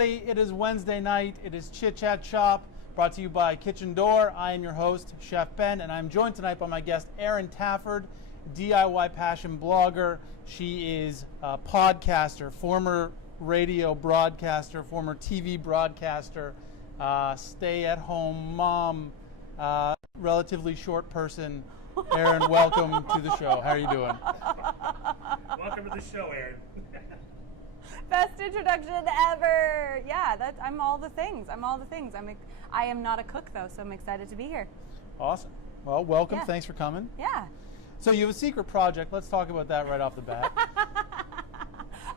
It is Wednesday night. It is Chit Chat Shop, brought to you by Kitchen Door. I am your host, Chef Ben, and I'm joined tonight by my guest, Erin Trafford, DIY passion blogger. She is a podcaster, former radio broadcaster, former TV broadcaster, stay-at-home mom, relatively short person. Erin, welcome to the show. How are you doing? Welcome to the show, Erin. Best introduction ever. Yeah, I'm all the things. I am not a cook though, so I'm excited to be here. Awesome. Well, welcome. Yeah. Thanks for coming. Yeah. So you have a secret project. Let's talk about that right off the bat.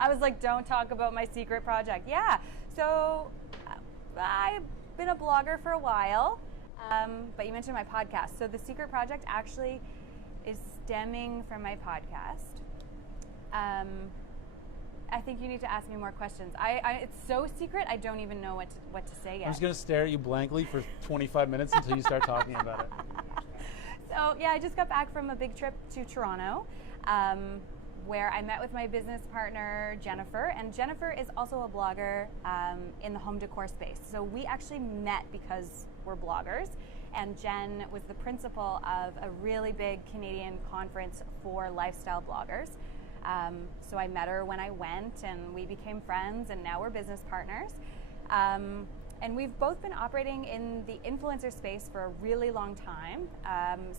I was like, don't talk about my secret project. Yeah. So I've been a blogger for a while, but you mentioned my podcast. So the secret project actually is stemming from my podcast. I think you need to ask me more questions. It's so secret, I don't even know what to say yet. I'm just going to stare at you blankly for 25 minutes until you start talking about it. So, yeah, I just got back from a big trip to Toronto, where I met with my business partner, Jennifer. And Jennifer is also a blogger in the home decor space. So we actually met because we're bloggers. And Jen was the principal of a really big Canadian conference for lifestyle bloggers. So I met her when I went, and we became friends, and now we're business partners. And we've both been operating in the influencer space for a really long time.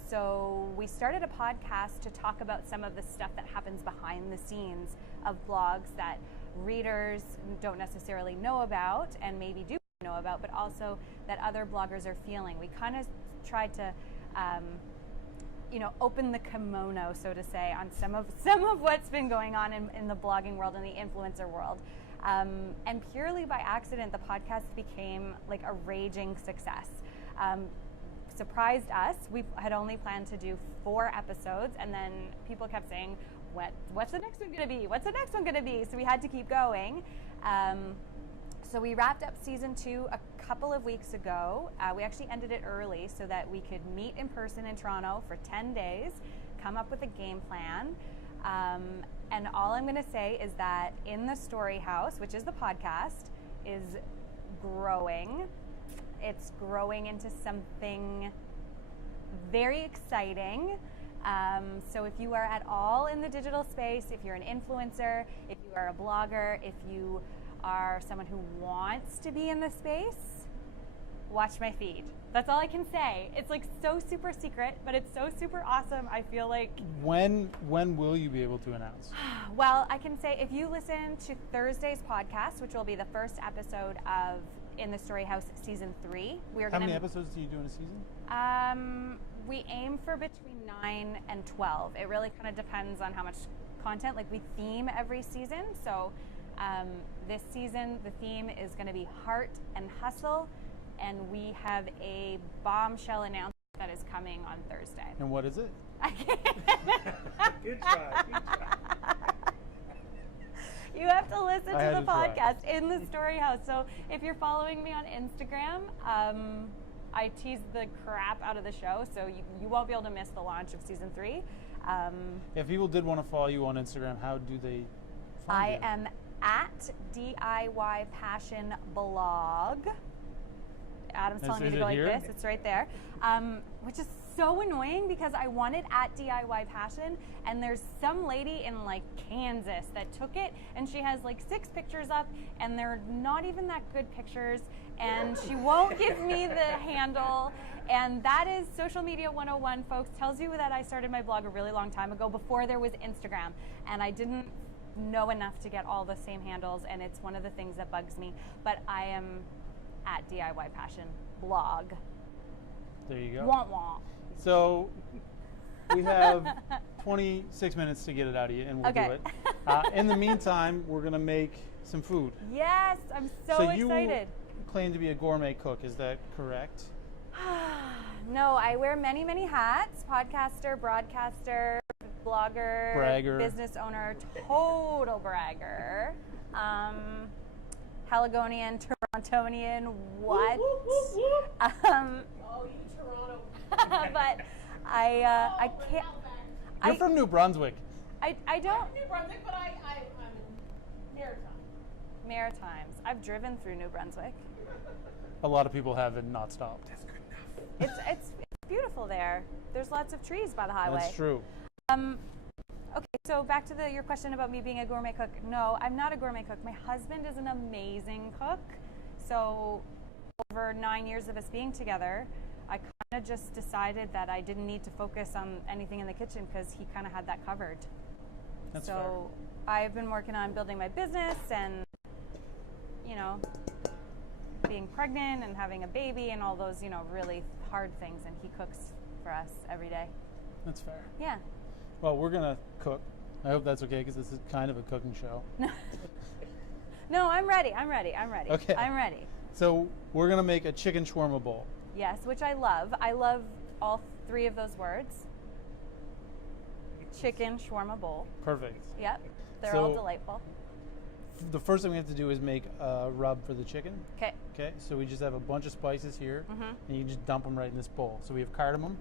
So we started a podcast to talk about some of the stuff that happens behind the scenes of blogs that readers don't necessarily know about, and maybe do know about, but also that other bloggers are feeling. We kind of tried to open the kimono, so to say, on some of what's been going on in the blogging world and the influencer world. And purely by accident, the podcast became like a raging success. Surprised us. We had only planned to do 4 episodes, and then people kept saying, what's the next one going to be? What's the next one going to be? So we had to keep going. So we wrapped up season 2 a couple of weeks ago. We actually ended it early so that we could meet in person in Toronto for 10 days, come up with a game plan. And all I'm going to say is that In the Story House, which is the podcast, is growing. It's growing into something very exciting. So if you are at all in the digital space, if you're an influencer, if you are a blogger, if you are someone who wants to be in the space, watch my feed. That's all I can say. It's like so super secret, but it's so super awesome. I feel like... When will you be able to announce? Well, I can say if you listen to Thursday's podcast, which will be the first episode of In the Story House Season 3. How many episodes do you do in a season? We aim for between 9 and 12. It really kind of depends on how much content. Like we theme every season, so this season the theme is going to be heart and hustle, and we have a bombshell announcement that is coming on Thursday. And what is it? I can't. Good try. You have to listen to the podcast try. In the Story House. So if you're following me on Instagram, I tease the crap out of the show, so you won't be able to miss the launch of season 3. If people did want to follow you on Instagram, how do they find you? I am at DIY Passion Blog. Adam's telling me to go like this. It's right there. Which is so annoying because I wanted at DIY Passion, and there's some lady in like Kansas that took it, and she has like 6 pictures up, and they're not even that good pictures, and she won't give me the handle. And that is Social Media 101, folks. Tells you that I started my blog a really long time ago, before there was Instagram, and I didn't know enough to get all the same handles, and it's one of the things that bugs me. But I am at DIY Passion Blog. There you go. Wah wah. So we have 26 minutes to get it out of you, and we'll do it. In the meantime, we're going to make some food. Yes, I'm so excited. You claim to be a gourmet cook, is that correct? No, I wear many, many hats. Podcaster, broadcaster, blogger, Bragger. business owner, total bragger. Haligonian, Torontonian, what? Oh, you Toronto. But I can't. You're from New Brunswick. I don't. I'm New Brunswick, but I'm in Maritime. Maritimes. I've driven through New Brunswick. A lot of people have it not stopped. That's good enough. It's beautiful there. There's lots of trees by the highway. That's true. Okay, so back to your question about me being a gourmet cook. No, I'm not a gourmet cook. My husband is an amazing cook. So over 9 years of us being together, I kind of just decided that I didn't need to focus on anything in the kitchen because he kind of had that covered. That's So I've been working on building my business and, you know, being pregnant and having a baby and all those, you know, really hard things. And he cooks for us every day. That's fair. Yeah. Well, we're going to cook. I hope that's okay because this is kind of a cooking show. No, I'm ready. Okay. I'm ready. So we're going to make a chicken shawarma bowl. Yes, which I love. I love all three of those words. Chicken shawarma bowl. Perfect. Yep. They're So- all delightful. The first thing we have to do is make a rub for the chicken. Okay. Okay, so we just have a bunch of spices here, Mhm. and you just dump them right in this bowl. So we have cardamom,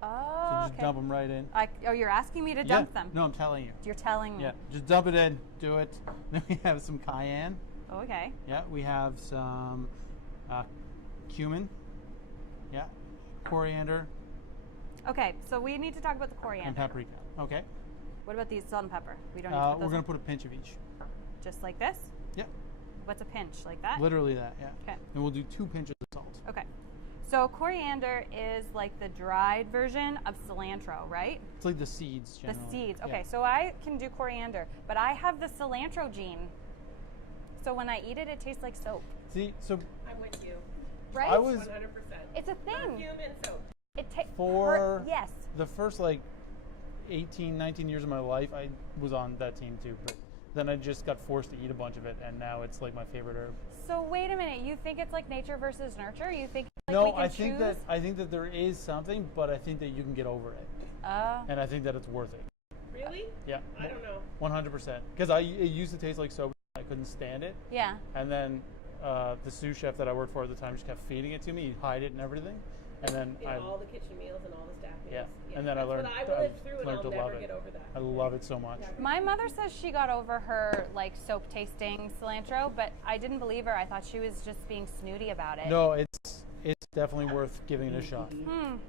so Oh, just okay. dump them right in. Oh, you're asking me to dump Yeah. them? No, I'm telling you. You're telling me. Yeah, just dump it in, do it. Then we have some cayenne. Oh, okay. Yeah, we have some cumin. Yeah, coriander Okay, so we need to talk about the coriander. and paprika. Okay, What about these salt and pepper? We don't need to put we're those gonna in? put a pinch of each. Just like this? Yeah, What's a pinch? Like that? literally that. Yeah. Okay. And we'll do 2 pinches of salt. Okay. So coriander is like the dried version of cilantro, right? It's like the seeds. The Generally. seeds. Yeah. Okay, so I can do coriander, but I have the cilantro gene. So when I eat it, it tastes like soap. See, so I'm with you. Right? I was 100%. It's a thing. Perfume and soap. It takes For- yes. the first like 18, 19 years of my life, I was on that team too. But then I just got forced to eat a bunch of it, and now it's like my favorite herb. So wait a minute. You think it's like nature versus nurture? You think like No, we can I think choose? that there is something, but I think that you can get over it, and I think that it's worth it. Really? Yeah, I don't know. 100%. Because it used to taste like soap. I couldn't stand it, yeah. and then the sous chef that I worked for at the time just kept feeding it to me. He'd hide it and everything, and then In all the kitchen meals and all the staff meals. and then I That's learned. what I lived through, and learned I'll to never love it. get over that. I love it so much. My mother says she got over her like soap tasting cilantro, but I didn't believe her. I thought she was just being snooty about it. No, it's definitely worth giving it a shot.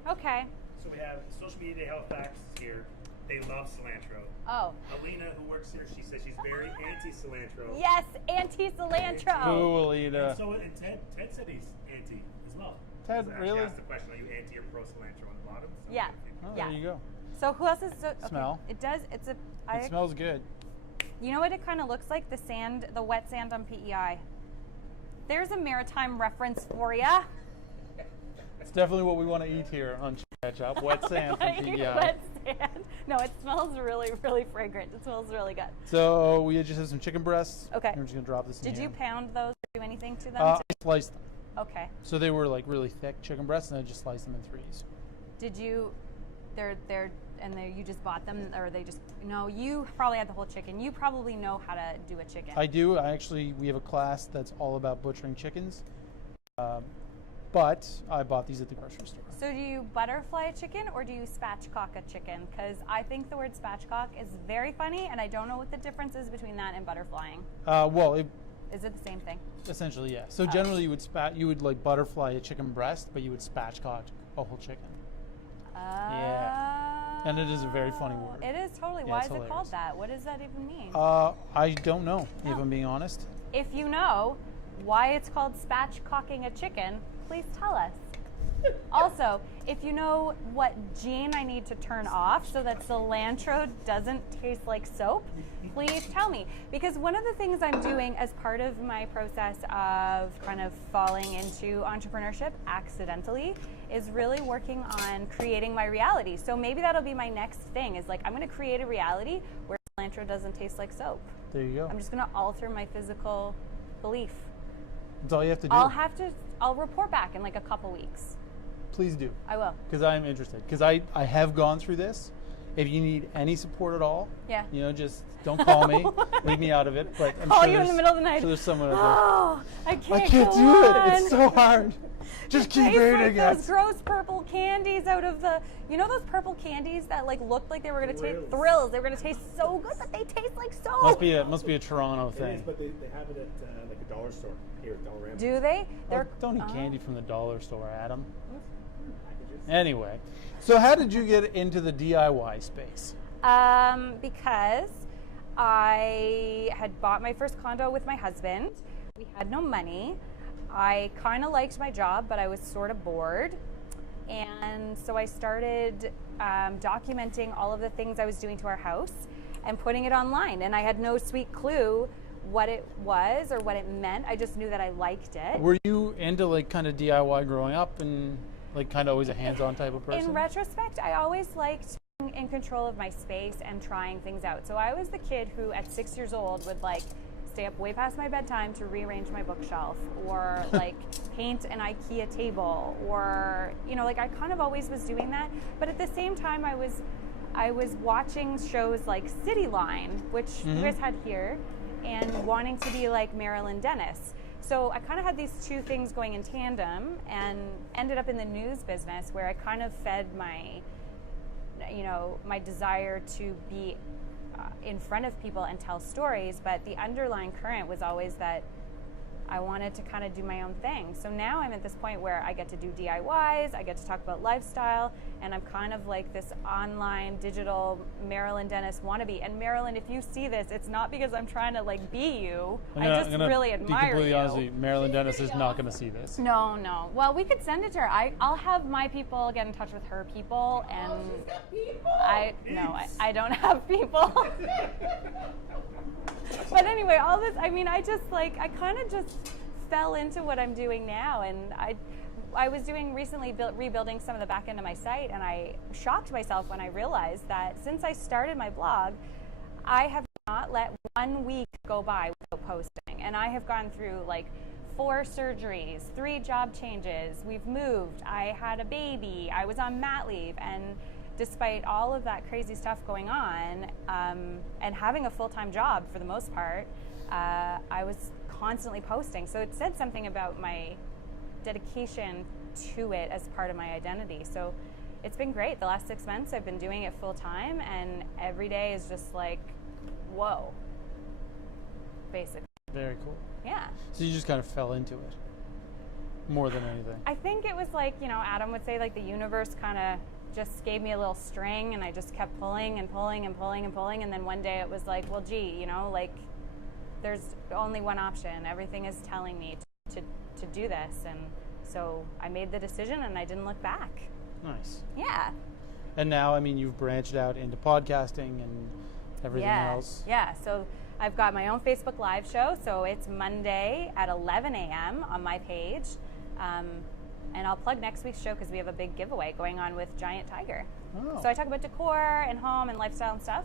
Okay. So we have Social Media Day Halifax here. They love cilantro. Oh. Alina, who works here, she says she's very anti-cilantro. Yes, anti-cilantro. Cool, And Alina. so and Ted said he's anti as well. Ted, So I really? actually asked the question, are you anti or pro cilantro on the bottom? So Yeah. Oh, Yeah. there you go. So who else is so okay. Smell. It does. It's a. It smells good. You know what it kind of looks like? The sand, the wet sand on PEI. There's a maritime reference for ya. It's definitely what we want to eat here on Ketchup. Wet sand from PEI. Wet sand. No, it smells really, really fragrant. It smells really good. So we just have some chicken breasts. Okay. We're just gonna drop this in Did here. you pound those or do anything to them? I sliced them. Okay. So they were like really thick chicken breasts, and I just sliced them in threes. Did you? You just bought them, or they just? No, you probably had the whole chicken. You probably know how to do a chicken. I do. We have a class that's all about butchering chickens. But I bought these at the grocery store. So do you butterfly a chicken or do you spatchcock a chicken? Because I think the word spatchcock is very funny, and I don't know what the difference is between that and butterflying. Is it the same thing? Essentially, yeah. So generally, you would like butterfly a chicken breast, but you would spatchcock a whole chicken. Yeah. And it is a very funny word. It is totally. Yeah, Why it's is it hilarious. called that? What does that even mean? I don't know, if Oh. I'm being honest. If you know why it's called spatchcocking a chicken, please tell us. Also, if you know what gene I need to turn off so that cilantro doesn't taste like soap, please tell me. Because one of the things I'm doing as part of my process of kind of falling into entrepreneurship accidentally is really working on creating my reality. So maybe that'll be my next thing is like, I'm going to create a reality where cilantro doesn't taste like soap. There you go. I'm just going to alter my physical belief. That's all you have to do. I'll report back in like a couple weeks. please do. I will. Because I'm interested. Because I have gone through this. If you need any support at all, Yeah. Just don't call me. Leave me out of it. But I'm Call sure you in the middle of the night. Sure there's someone out Oh, I there. I can't can't go do it. on. It's so hard. Just keep Tastes reading like it. those gross purple candies out of the, those purple candies that like looked like they were going to taste thrills. They were going to taste so good, but they taste like soap. Must be a Toronto It thing. is, but they have it at like a dollar store here at Dollarama. Do they? Don't eat candy from the dollar store, Adam. Packages. Anyway, so how did you get into the DIY space? Because I had bought my first condo with my husband. We had no money. I kind of liked my job, but I was sort of bored. And so I started documenting all of the things I was doing to our house and putting it online. And I had no sweet clue what it was or what it meant. I just knew that I liked it. Were you into like kind of DIY growing up and like kind of always a hands-on type of person? In retrospect, I always liked being in control of my space and trying things out. So I was the kid who at 6 years old would like stay up way past my bedtime to rearrange my bookshelf or like paint an IKEA table or, like I kind of always was doing that. But at the same time, I was watching shows like City Line, which you guys had here, and wanting to be like Marilyn Dennis. So I kind of had these two things going in tandem and ended up in the news business where I kind of fed my desire to be in front of people and tell stories, but the underlying current was always that I wanted to kind of do my own thing. So now I'm at this point where I get to do DIYs, I get to talk about lifestyle, and I'm kind of like this online digital Marilyn Dennis wannabe. And Marilyn, if you see this, it's not because I'm trying to like be you. I just really admire you. To be completely honest with you, Marilyn Dennis is not going to see this. No. Well, we could send it to her. I'll have my people get in touch with her people, and She's got people. I don't have people. But anyway, all this, I kind of just fell into what I'm doing now. And I was doing recently rebuilding some of the back end of my site, and I shocked myself when I realized that since I started my blog, I have not let 1 week go by without posting. And I have gone through like 4 surgeries, 3 job changes, we've moved, I had a baby, I was on mat leave, and despite all of that crazy stuff going on, and having a full-time job for the most part, I was constantly posting. So it said something about my dedication to it as part of my identity. So it's been great. The last 6 months I've been doing it full-time, and every day is just like, whoa, basically. Very cool. Yeah. So you just kind of fell into it more than anything. I think it was like, Adam would say like the universe kind of just gave me a little string, and I just kept pulling and pulling and pulling and pulling, and then one day it was like, well, gee, like there's only one option. Everything is telling me to do this, and so I made the decision and I didn't look back. Nice. Yeah. And now, you've branched out into podcasting and everything else. Yeah, so I've got my own Facebook Live show, so it's Monday at 11 a.m. on my page. And I'll plug next week's show because we have a big giveaway going on with Giant Tiger. Oh. So I talk about decor and home and lifestyle and stuff.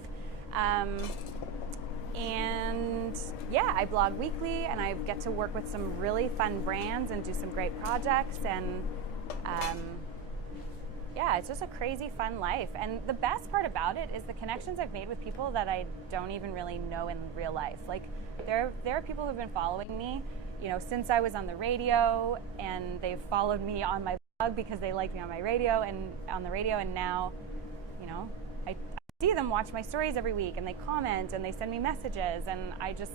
And yeah, I blog weekly, and I get to work with some really fun brands and do some great projects. And yeah, it's just a crazy fun life. And the best part about it is the connections I've made with people that I don't even really know in real life. Like there are people who've been following me since I was on the radio, and they've followed me on my blog because they like me on my radio and on the radio, and now, I see them watch my stories every week, and they comment and they send me messages, and I just.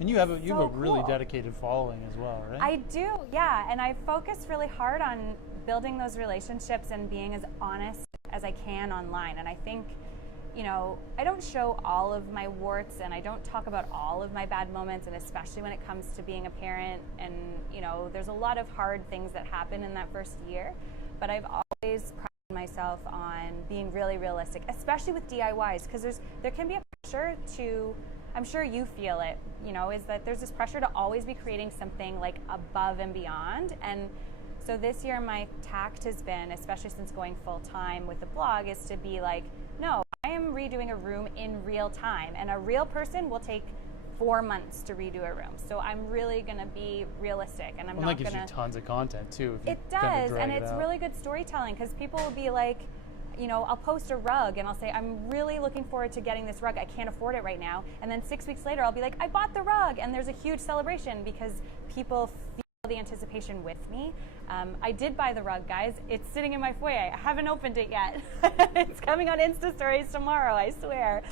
And you have a really cool. dedicated following as well, right? I do, yeah, and I focus really hard on building those relationships and being as honest as I can online, and I think. I don't show all of my warts, and I don't talk about all of my bad moments, and especially when it comes to being a parent, and there's a lot of hard things that happen in that first year, but I've always prided myself on being really realistic, especially with DIYs, because there can be a pressure to, I'm sure you feel it, is that there's this pressure to always be creating something like above and beyond. And so this year my tact has been, especially since going full time with the blog, is to be like, no, I am redoing a room in real time, and a real person will take 4 months to redo a room. So I'm really going to be realistic, and I'm Well, not that going gives to. you tons of content too. If you It kinda does, drag and it it's out. really good storytelling because people will be like, you know, I'll post a rug and I'll say, I'm really looking forward to getting this rug. I can't afford it right now. And then 6 weeks later, I'll be like, I bought the rug. And there's a huge celebration because people feel the anticipation with me. I did buy the rug, guys. It's sitting in my foyer. I haven't opened it yet. It's coming on Insta Stories tomorrow, I swear.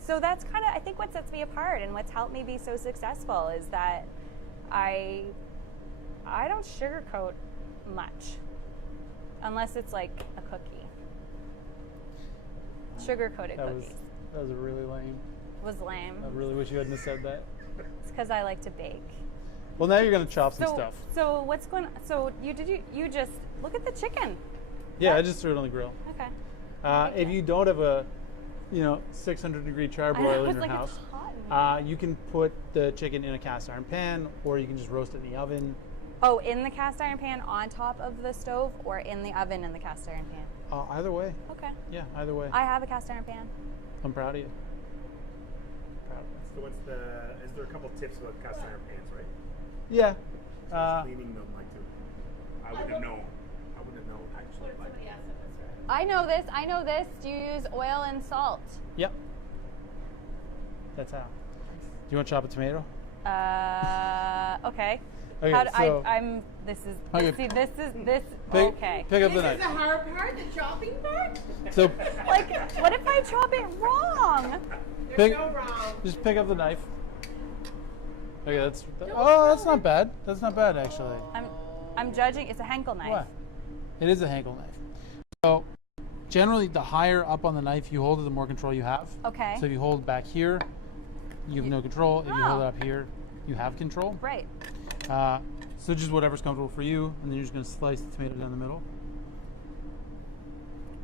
So that's kind of, I think, what sets me apart and what's helped me be so successful is that I don't sugarcoat much. Unless it's like a cookie. Sugar-coated cookies. That was really lame. Was lame. I really wish you hadn't have said that. It's because I like to bake. Well, now you're gonna chop some stuff. So what's going on? So you just look at the chicken. Yeah, I just threw it on the grill. Okay. If you don't have a, 600-degree charbroil in it's your like house, it's hot in here. you can put the chicken in a cast iron pan, or you can just roast it in the oven. Oh, in the cast iron pan on top of the stove, or in the oven in the cast iron pan? Either way. Okay. Yeah, either way. I have a cast iron pan. I'm proud of you. So is there a couple tips about cast iron pans, right? Yeah. Cleaning them, like, I wouldn't have known. I wouldn't have known, actually. Like, Somebody asked if that's right. I know this. Do you use oil and salt? Yep. That's how. Do you want to chop a tomato? Okay. Okay, How do, so- I'm. This is. Okay. See, this is this. Pick, Okay. Pick up the This knife. is the hard part, the chopping part? So Like, what if I chop it wrong? There's Pick- no wrong. just pick up the knife. Okay, that's not bad. That's not bad actually. I'm judging. It's a Henkel knife. What? It is a Henkel knife. So generally, the higher up on the knife you hold it, the more control you have. Okay. So if you hold it back here, you have no control. If you hold it Oh. up here, you have control. Right. So just whatever's comfortable for you, and then you're just going to slice the tomato down the middle.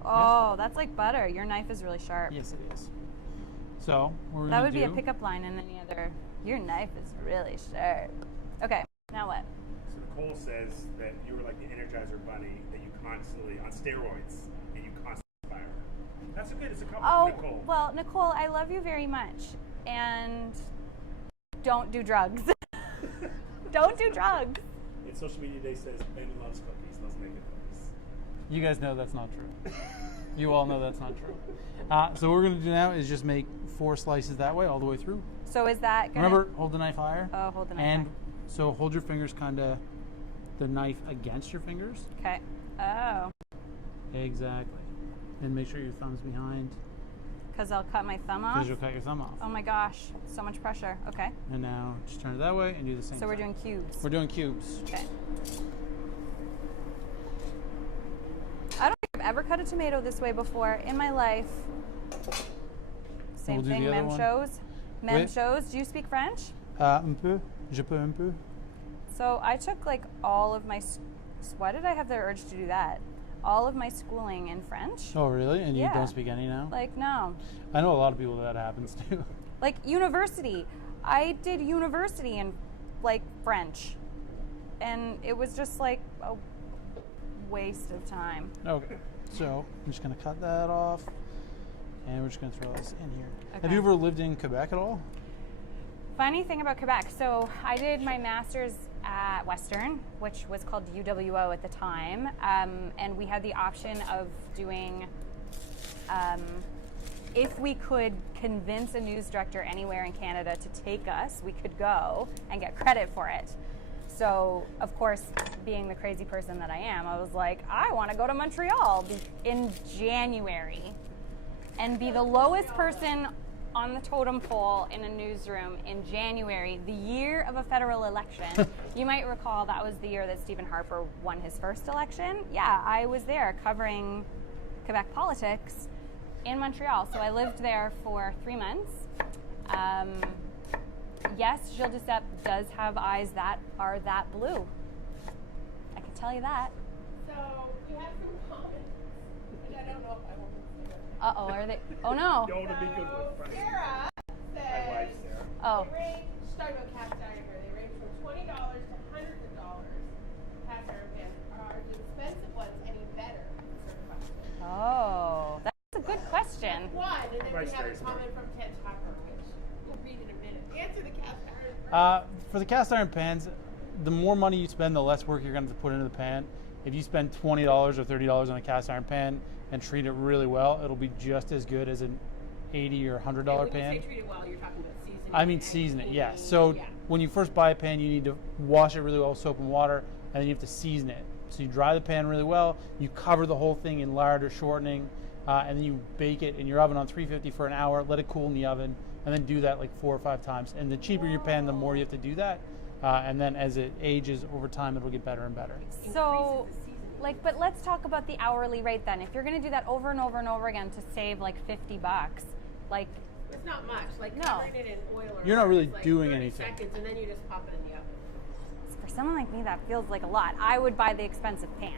Oh, that's like butter. Your knife is really sharp. Yes, it is. So what we're That going would to be do? a pickup line in any other. Your knife is really sharp. Okay. Now what? So Nicole says that you were like the Energizer Bunny, that you constantly, on steroids, and you constantly fire. That's a good, it's a compliment, Oh, Nicole. well, Nicole, I love you very much, and don't do drugs. Don't do drugs. And social media today says Ben loves cookies, loves making cookies. You guys know that's not true. You all know that's not true. So what we're going to do now is just make 4 slices that way, all the way through. So is that gonna? Remember, hold the knife higher. Oh, hold the knife And higher. so hold your fingers kind of, the knife against your fingers. Okay. Oh, Exactly. And make sure your thumb's behind, because I'll cut my thumb off. because you'll cut your thumb off. Oh my gosh, so much pressure. Okay. And now just turn it that way and do the same So we're thing. doing cubes. We're doing cubes. Okay. I don't think I've ever cut a tomato this way before in my life. Same We'll do thing, the other même one. chose. Même Wait. chose. Do you speak French? Un peu. Je peux un peu. So I took like all of my. Why did I have the urge to do that? All of my schooling in French. Oh, really? And you Yeah. don't speak any now? Like no. I know a lot of people that happens to. Like university. I did university in like French. And it was just like a waste of time. Okay. So I'm just going to cut that off. And we're just going to throw this in here. Have Okay. you ever lived in Quebec at all? Funny thing about Quebec. So I did my master's at Western, which was called UWO at the time. And we had the option of doing, if we could convince a news director anywhere in Canada to take us, we could go and get credit for it. So, of course, being the crazy person that I am, I was like, I want to go to Montreal in January and be the lowest person on the totem pole in a newsroom in January, the year of a federal election. You might recall that was the year that Stephen Harper won his first election. Yeah, I was there covering Quebec politics in Montreal. So I lived there for 3 months. Yes, Gilles Duceppe does have eyes that are that blue. I can tell you that. So we have some comments, and I don't know if I want to say it. Uh-oh, are they? Oh no. Don't want to be good with friends. Sarah My says, wife, Sarah. Oh. they range, she's talking about cast iron here, they range from $20 to hundreds of dollars. Cast iron pans. Are the expensive ones any better? Is her question. Oh, that's a good question. One, and then Nice we have a phrase, comment from Ted Tucker, which we'll read in a Answer the cast iron. For the cast iron pans, the more money you spend, the less work you're going to put into the pan. If you spend $20 or $30 on a cast iron pan and treat it really well, it'll be just as good as an $80 or $100 When pan. you say treat it well, you're talking about seasoning. I mean and season it, cleaning. yes. So Yeah. when you first buy a pan, you need to wash it really well with soap and water, and then you have to season it. So you dry the pan really well, you cover the whole thing in lard or shortening, and then you bake it in your oven on 350 for an hour, let it cool in the oven, and then do that like 4 or 5 times. And the cheaper your pan, the more you have to do that. And then as it ages over time, it'll get better and better. So, Increases the seasoning. like, but let's talk about the hourly rate then. If you're going to do that over and over and over again to save like $50, like, It's not much. Like No. covering it in oil or You're not really it's like doing 30 anything. seconds, and then you just pop it in the oven. for someone like me, that feels like a lot. I would buy the expensive pan.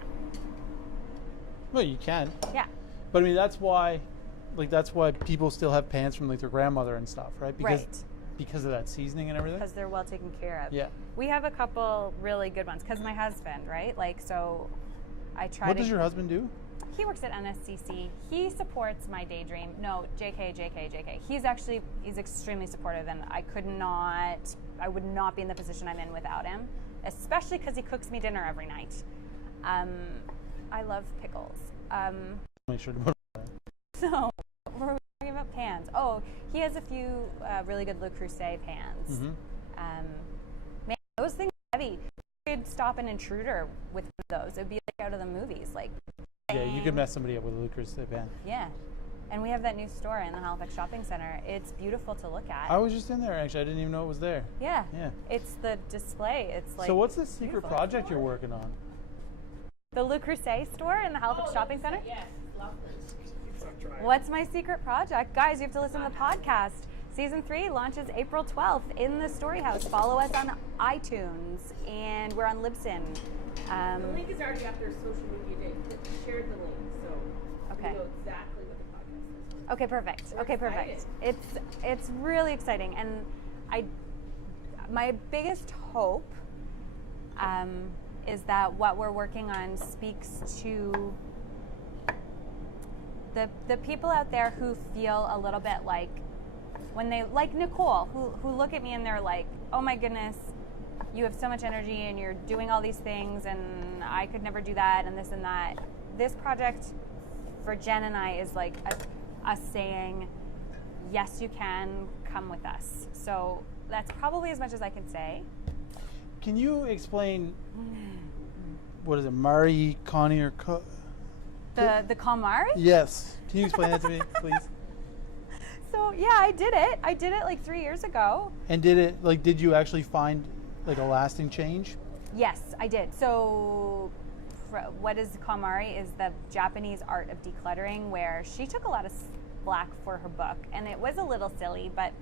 Well, you can. Yeah. But I mean, that's why people still have pans from like their grandmother and stuff, right? Because of that seasoning and everything. Because they're well taken care of. Yeah. We have a couple really good ones because my husband, right? Like, so I try What to. does your husband do? He works at NSCC. He supports my daydream. No, JK. He's extremely supportive, and I would not be in the position I'm in without him, especially because he cooks me dinner every night. I love pickles. Make sure to put So we're talking about pans. Oh, he has a few really good Le Creuset pans. Mm-hmm. Man, those things are heavy. You could stop an intruder with one of those. It'd be like out of the movies. Like, Yeah, you could mess somebody up with a Lucas pan. yeah. And we have that new store in the Halifax Shopping Center. It's beautiful to look at. I was just in there actually. I didn't even know it was there. Yeah. Yeah. It's the display. It's like. So what's the secret beautiful. project you're working on? The Le Creuset store in the Halifax Shopping Center? Yes, lovely. Keeps on trying. What's my secret project? Guys, you have to listen to the podcast. Season 3 launches April 12th in the Story House. Follow us on iTunes, and we're on Libsyn. The link is already up there. Social media day. Shared the link, so Okay. you know exactly what the podcast is. Okay, perfect. We're Okay, perfect. It's really exciting, and my biggest hope is that what we're working on speaks to the people out there who feel a little bit like when they, like Nicole, who look at me and they're like, oh my goodness, you have so much energy and you're doing all these things and I could never do that and this and that. This project for Jen and I is like us saying, yes, you can, come with us. So that's probably as much as I can say. Can you explain what is it, Mari, Connie, or The Kamari? Yes. Can you explain that to me, please? So yeah, I did it. I did it like 3 years ago. And did you actually find like a lasting change? Yes, I did. So what is Kamari is the Japanese art of decluttering, where she took a lot of flack for her book, and it was a little silly, but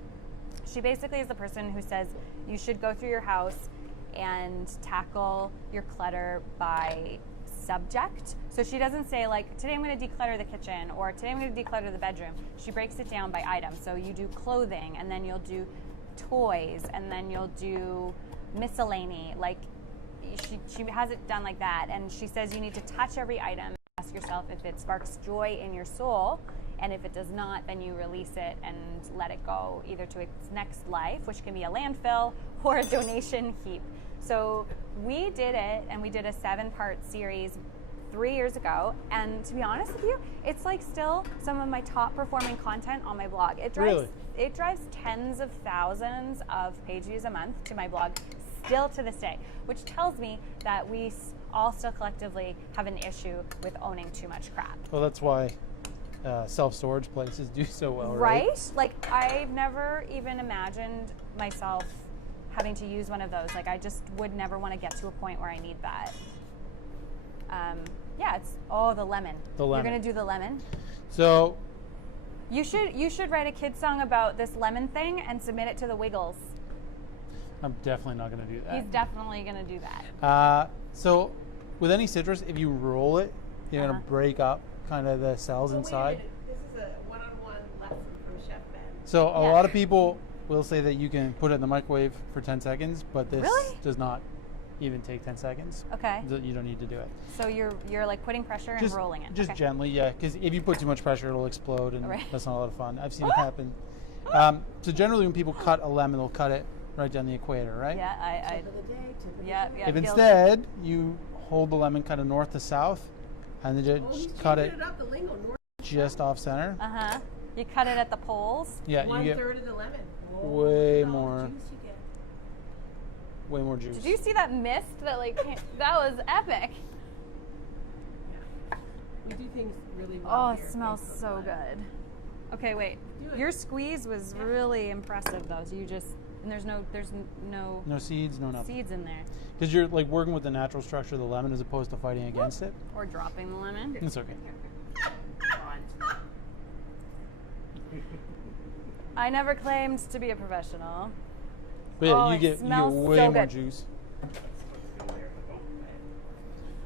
she basically is the person who says you should go through your house and tackle your clutter by subject. So she doesn't say like, today I'm going to declutter the kitchen, or today I'm going to declutter the bedroom. She breaks it down by item. So you do clothing, and then you'll do toys, and then you'll do miscellany. Like she has it done like that, and she says you need to touch every item, ask yourself if it sparks joy in your soul, and if it does not, then you release it and let it go either to its next life, which can be a landfill or a donation heap. So we did it, and we did a 7-part series 3 years ago, and to be honest with you, it's like still some of my top performing content on my blog. It drives tens of thousands of page views a month to my blog still to this day, which tells me that we all still collectively have an issue with owning too much crap. Well, that's why self-storage places do so well, right? Right? Like, I've never even imagined myself having to use one of those. Like, I just would never want to get to a point where I need that. Yeah, it's the lemon. The lemon. You're gonna do the lemon. So You should write a kid song about this lemon thing and submit it to the Wiggles. I'm definitely not going to do that. He's definitely gonna do that. So with any citrus, if you roll it, you're going to break up kind of the cells Well, inside. wait a minute. This is a one-on-one lesson from Chef Ben. So a Yeah. lot of people will say that you can put it in the microwave for 10 seconds, but this Really? does not even take 10 seconds. Okay. You don't need to do it. So you're like putting pressure and rolling it. Just Okay. gently, yeah, because if you put too much pressure, it'll explode, and Right. that's not a lot of fun. I've seen it happen. So generally, when people cut a lemon, they'll cut it right down the equator, right? Yeah, I Tip of the day, tip of the yeah, day. yeah. If guilty. instead you hold the lemon kind of north to south, and then Oh, just he's cut changing it up, the lingo. North, just off center, Uh-huh. You cut it at the poles. yeah, you 1/3 of the lemon. Whoa, way look at all the more. juice you get. way more juice. Did you see that mist that that was epic? We do things really well. Oh, here it at smells Facebook so Live. good. Okay, wait. Do it. Your squeeze was really impressive though. So you just and there's no No seeds, no nothing. seeds in there Because you're like working with the natural structure of the lemon as opposed to fighting against it. or dropping the lemon. It's okay. I never claimed to be a professional. But yeah, Oh, you it get way smells so more good. juice.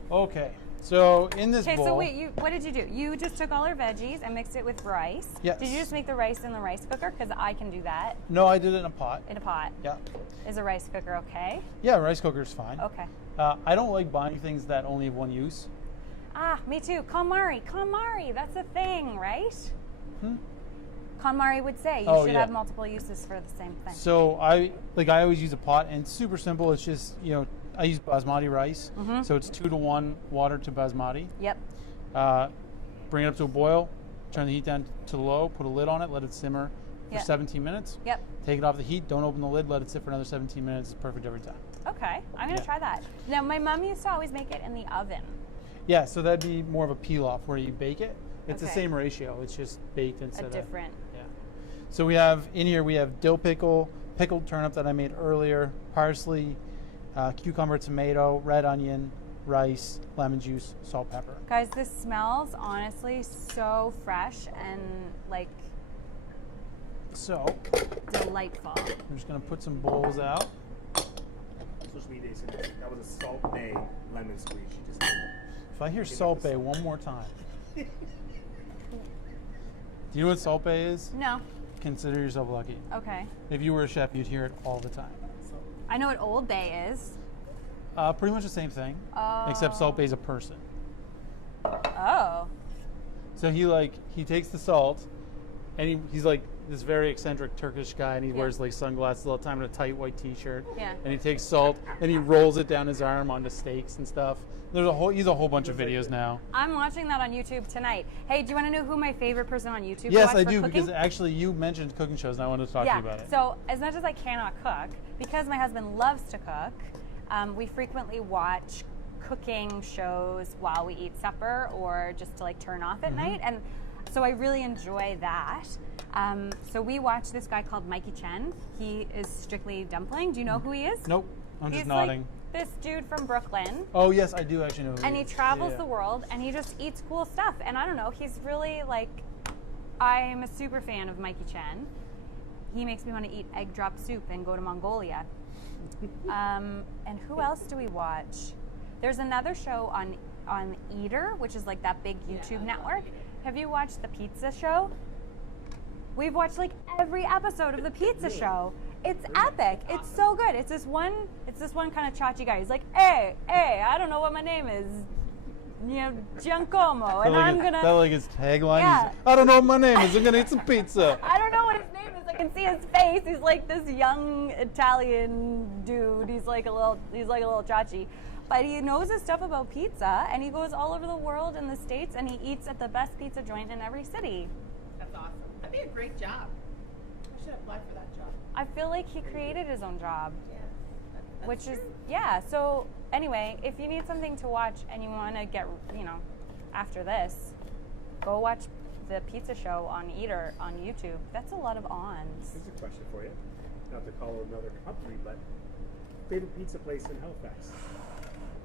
Okay, so in this Okay, bowl, so wait, what did you do? You just took all our veggies and mixed it with rice. Yes. Did you just make the rice in the rice cooker? Because I can do that no, I did it in a pot. in a pot. Yeah, Is a rice cooker okay? yeah, rice cooker's fine. Okay. I don't like buying things that only have one use. Ah, me too. KonMari, that's a thing, right? Hmm? KonMari would say you Oh, should yeah. have multiple uses for the same thing. So I always use a pot, and it's super simple. It's just I use basmati rice, Mm-hmm. so it's 2-to-1 water to basmati. Yep. Bring it up to a boil, turn the heat down to low, put a lid on it, let it simmer for Yeah. 17 minutes. Yep. Take it off the heat, don't open the lid, let it sit for another 17 minutes. It's perfect every time. Okay, I'm gonna Yeah. try that. Now, my mom used to always make it in the oven. Yeah, so that'd be more of a peel off where you bake it. It's the Okay. same ratio. It's just baked instead A of different. Yeah. So we have dill pickle, pickled turnip that I made earlier, parsley, cucumber, tomato, red onion, rice, lemon juice, salt, pepper. Guys, this smells honestly so fresh and like So delightful. I'm just gonna put some bowls out. Social media said that was a Salt Bay lemon squeeze. She just did. If I hear Salt Bay one more time, do you know what Salt Bay is? No. Consider yourself lucky. Okay. If you were a chef, you'd hear it all the time. I know what Old Bay is. Pretty much the same thing, Oh. except Salt Bay's a person. Oh. So he takes the salt, and he's like this very eccentric Turkish guy, and he Yeah. wears like sunglasses all the time and a tight white T-shirt. Yeah. And he takes salt and he rolls it down his arm onto steaks and stuff. He's a whole bunch of videos now. I'm watching that on YouTube tonight. Hey, do you want to know who my favorite person on YouTube Yes, watch I for do, cooking? because actually you mentioned cooking shows, and I wanted to talk to you about it. So as much as I cannot cook, because my husband loves to cook, we frequently watch cooking shows while we eat supper or just to like turn off at Mm-hmm. night. And so I really enjoy that. So we watch this guy called Mikey Chen. He is Strictly Dumpling. Do you know who he is? Nope, I'm He's just nodding. like this dude from Brooklyn. Oh yes, I do actually know. Who And he is. travels Yeah. the world and he just eats cool stuff. And I don't know, he's really like, I'm a super fan of Mikey Chen. He makes me want to eat egg drop soup and go to Mongolia. And who else do we watch? There's another show on Eater, which is like that big YouTube network. Have you watched the Pizza Show? We've watched like every episode of the Pizza Show. It's epic. It's so good. It's this one kind of chachi guy. He's like, hey, I don't know what my name is. Giancomo, and I'm gonna. That like his tagline. Yeah. I don't know what my name is. I'm gonna eat some pizza. I don't know what his name is. I can see his face. He's like this young Italian dude. He's like a little chachi. But he knows his stuff about pizza, and he goes all over the world in the States, and he eats at the best pizza joint in every city. That's awesome. That'd be a great job. I should apply for that job. I feel like he created his own job, Yeah. That's which is, true. yeah. So anyway, if you need something to watch and you want to get, after this, go watch the Pizza Show on Eater on YouTube. That's a lot of ons. Here's a question for you. Not to call another company, but favorite pizza place in Halifax.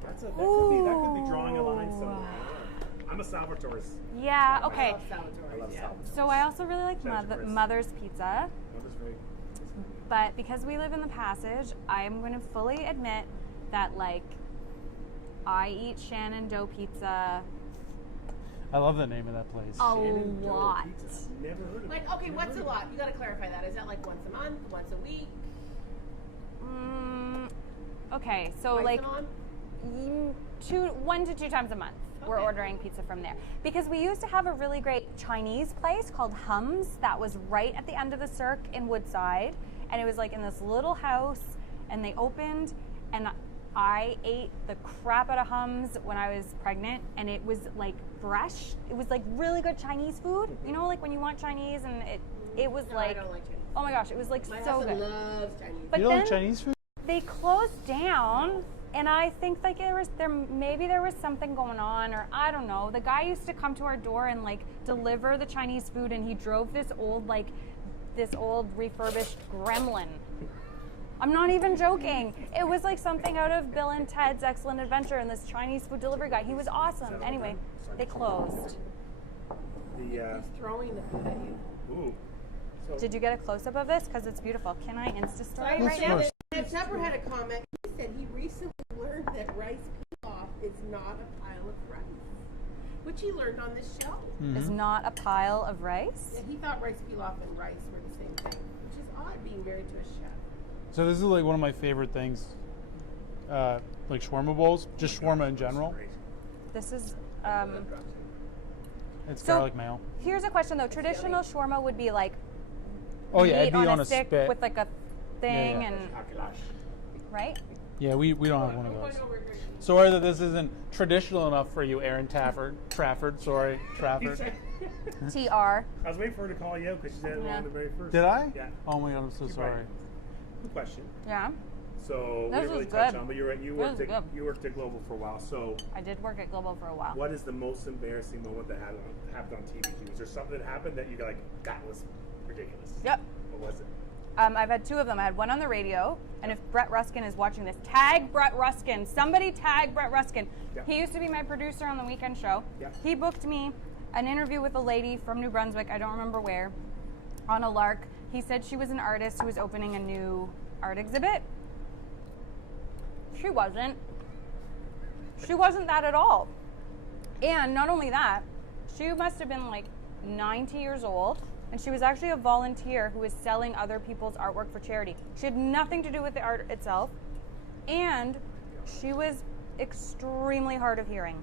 That could be drawing a line somewhere. I'm a Salvatore's. Yeah, I okay. love Salvatore's, I love yeah. Salvatore. So I also really like Sounds great. Mother's Pizza. Mother's very. But because we live in the Passage, I'm going to fully admit that, like, I eat Shenandoah pizza I love the name of that place. a Shenandoah lot. Pizza. Never heard of it. Like, okay, Never what's heard a of lot? You gotta clarify that. Is that like once a month, once a week, Okay, so twice like a month? 1 to 2 times a month. we're ordering pizza from there. Because we used to have a really great Chinese place called Hums that was right at the end of the Cirque in Woodside. And it was like in this little house, and they opened, and I ate the crap out of Hums when I was pregnant, and it was like fresh. It was like really good Chinese food. You know, like when you want Chinese, and it was No, like, I don't like Chinese. oh my gosh, it was like My so husband good. loves Chinese. But You don't then like Chinese food? they closed down, and I think like maybe there was something going on, or I don't know. The guy used to come to our door and like deliver the Chinese food, and he drove this old refurbished Gremlin. I'm not even joking. It was like something out of Bill and Ted's Excellent Adventure, and this Chinese food delivery guy, he was awesome. Anyway, they closed. He's throwing the food at you. Ooh. So Did you get a close-up of this? Because it's beautiful. Can I Insta-story Yes, right of now? course. Tepper had a comment. He said he recently learned that rice pilaf is not a pile of rice, which he learned on this show. Is not a pile of rice. Yeah, he thought rice pilaf and rice were the same thing, which is odd being married to a chef. So this is like one of my favorite things, like shawarma bowls, just shawarma in general. great. This is, It's So- garlic mayo. here's a question though. Traditional shawarma would be like Oh yeah, meat it'd be on a stick spit. with like a thing Yeah. and, Akelash. right? Yeah, we don't have one of I'm those. going over here. Sorry that this isn't traditional enough for you, Erin Trafford, sorry, Trafford. TR. I was waiting for her to call you out because she said it Yeah. on the very first. Did I? Yeah. Oh my god, I'm so Keep sorry. writing. Good question. Yeah. So we This didn't really is touch good. on, but you This worked is at good. you worked at Global for a while. So I did work at Global for a while. what is the most embarrassing moment that happened on TV? Was there something that happened that you got like that was ridiculous? Yep. What was it? I've had two of them. I had one on the radio, and if Brett Ruskin is watching this, tag Brett Ruskin. Somebody tag Brett Ruskin. Yeah. He used to be my producer on the weekend show. Yeah. He booked me an interview with a lady from New Brunswick, I don't remember where, on a lark. He said she was an artist who was opening a new art exhibit. She wasn't. She wasn't that at all. And not only that, she must have been like 90 years old, and she was actually a volunteer who was selling other people's artwork for charity. She had nothing to do with the art itself, and she was extremely hard of hearing,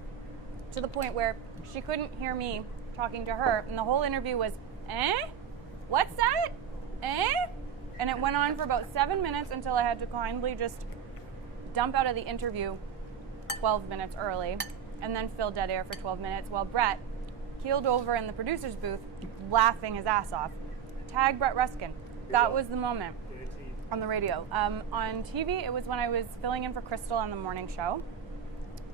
to the point where she couldn't hear me talking to her, and the whole interview was, what's that? And it went on for about 7 minutes until I had to kindly just dump out of the interview 12 minutes early, and then fill dead air for 12 minutes while Brett keeled over in the producer's booth laughing his ass off. Tag Brett Ruskin. That was the moment on the radio. On TV, it was when I was filling in for Crystal on the morning show.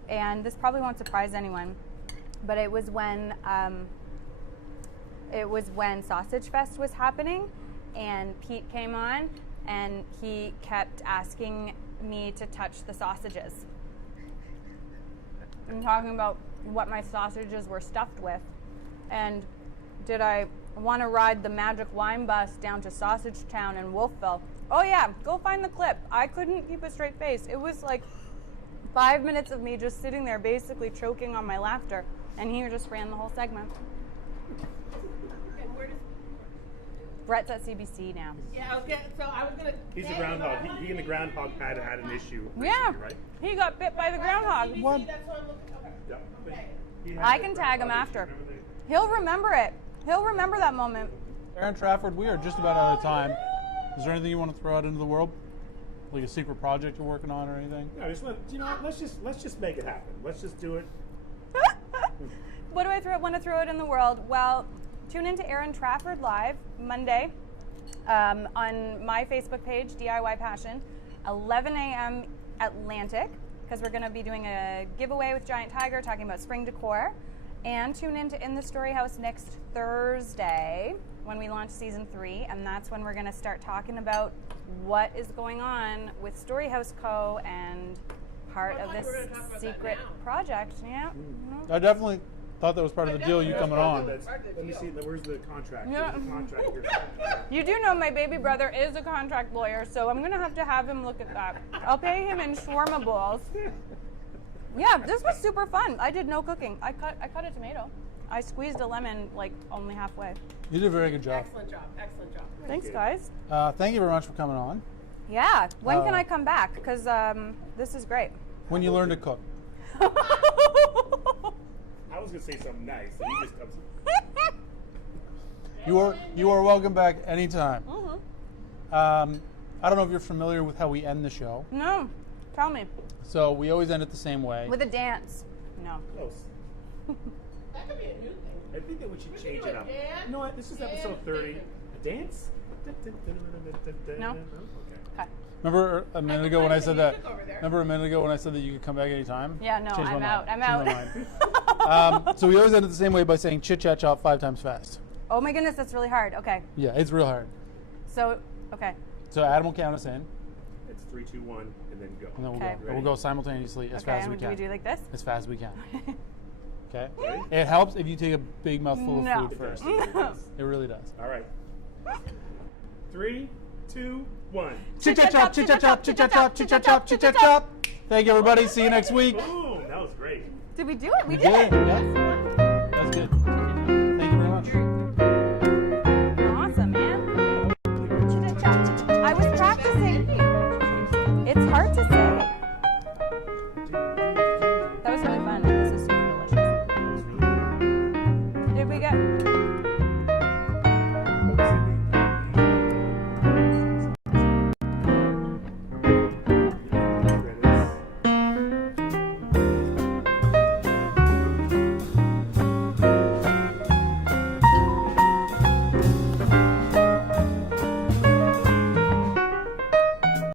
And this probably won't surprise anyone, but it was when Sausage Fest was happening, and Pete came on, and he kept asking me to touch the sausages. I'm talking about what my sausages were stuffed with, and did I want to ride the magic wine bus down to Sausage Town in Wolfville? Oh yeah, go find the clip. I couldn't keep a straight face. It was like 5 minutes of me just sitting there basically choking on my laughter, and he just ran the whole segment. And where does Brett's at CBC now. yeah? I was gonna. He's a say, groundhog. but I He and the groundhog had an issue. Yeah, recently, right? he got bit by the groundhog. CBC, What? That's what I'm looking. Okay. Yeah. But Okay. he had I the can tag him groundhog issue. after. Remember that? He'll remember it. He'll remember that moment. Erin Trafford, we are just about out of time. Is there anything you want to throw out into the world? Like a secret project you're working on or anything? No, let's just make it happen. Let's just do it. What do I want to throw it in the world? Well, tune into Erin Trafford Live Monday on my Facebook page, DIY Passion, 11 a.m. Atlantic, because we're going to be doing a giveaway with Giant Tiger talking about spring decor. And tune into In the Story House next Thursday when we launch season 3, and that's when we're going to start talking about what is going on with Story House Co. and part I of thought this we were gonna talk about that secret now. project. Yeah. I definitely thought that was part of the deal, you coming on. Let me see. Where's the contract? Yeah. Where's the contract? You do know my baby brother is a contract lawyer, so I'm going to have him look at that. I'll pay him in shawarma bowls. Yeah, this was super fun. I did no cooking. I cut a tomato. I squeezed a lemon like only halfway. You did a very good job. Excellent job. Excellent job. Thanks, guys. Thank you very much for coming on. Yeah. When can Uh, I come back? Because this is great. When you learn to cook. gonna say something nice, and he just comes. You are welcome back anytime. Mhm. I don't know if you're familiar with how we end the show. No, tell me. So we always end it the same way. With a dance. No. Close. That could be a new thing. I think that we should We change should it do a up. dance, You know what? This is episode dance, 30. dance. A dance? No? Okay. Okay. Remember a minute can ago when find I some said that? music over there. Remember a minute ago when I said that you could come back anytime? Yeah, no, Changed my I'm mind. out. I'm Changed out. my mind. So we always end it the same way by saying chit chat chop 5 times fast. Oh my goodness, that's really hard. Okay. Yeah, it's real hard. So, okay. So Adam will count us in, It's 3, 2, 1, and then go. and then we'll Okay. go. And we'll go simultaneously as Okay, fast as we and do can. we do like this? As fast as we can. Okay. Ready? It helps if you take a big mouthful No. of food first. No. It really does. All right. 3, 2, 1. Chit chat chop, chit chat chop, chit chat chop, chit chat chop, chit chat chop. Thank you, everybody. See you next week. Boom! That was great. Did we do it? We You did it. Yeah. That's good. Thank you very much. Awesome, man. I was practicing. It's hard to say. That was really fun. This is super delicious. Did we get?